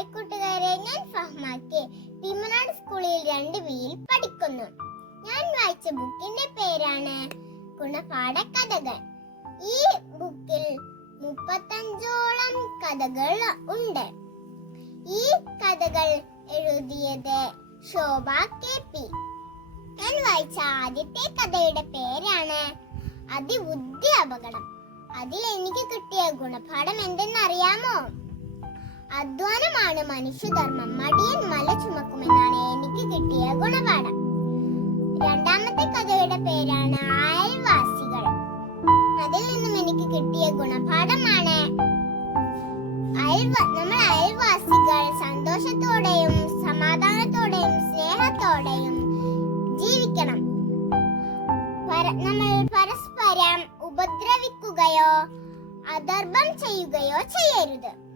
ഞാൻ ഫഹ്മ കെ സ്കൂളിൽ രണ്ട് വിയിൽ പഠിക്കുന്നു. ഞാൻ വായിച്ച ബുക്കിന്റെ പേരാണ് ഗുണപാഠ കഥകൾ ഈ ബുക്കിൽ മുപ്പത്തഞ്ചോളം കഥകൾ ഉണ്ട്. ഈ കഥകൾ എഴുതിയത് ശോഭ കെ പി. ഞാൻ വായിച്ച ആദ്യത്തെ കഥയുടെ പേരാണ് അതിബുദ്ധി അപകടം. അതിൽ എനിക്ക് കിട്ടിയ ഗുണപാഠം എന്തെന്നറിയാമോ? അധ്വാനമാണ് മനുഷ്യധർമ്മം. മടിയൻ മല ചുമക്കുമെന്നാണ് എനിക്ക് കിട്ടിയ ഗുണപാഠം. രണ്ടാമത്തെ കഥയുടെ പേരാണ് അയൽവാസികൾ. അതിൽ നിന്നും എനിക്ക് കിട്ടിയ ഗുണപാഠമാണ് നമ്മൾ അയൽവാസികൾ സന്തോഷത്തോടെയും സമാധാനത്തോടെയും സ്നേഹത്തോടെയും ജീവിക്കണം. നമ്മൾ പരസ്പരം ഉപദ്രവിക്കുകയോ അദർഭം ചെയ്യുകയോ ചെയ്യരുത്.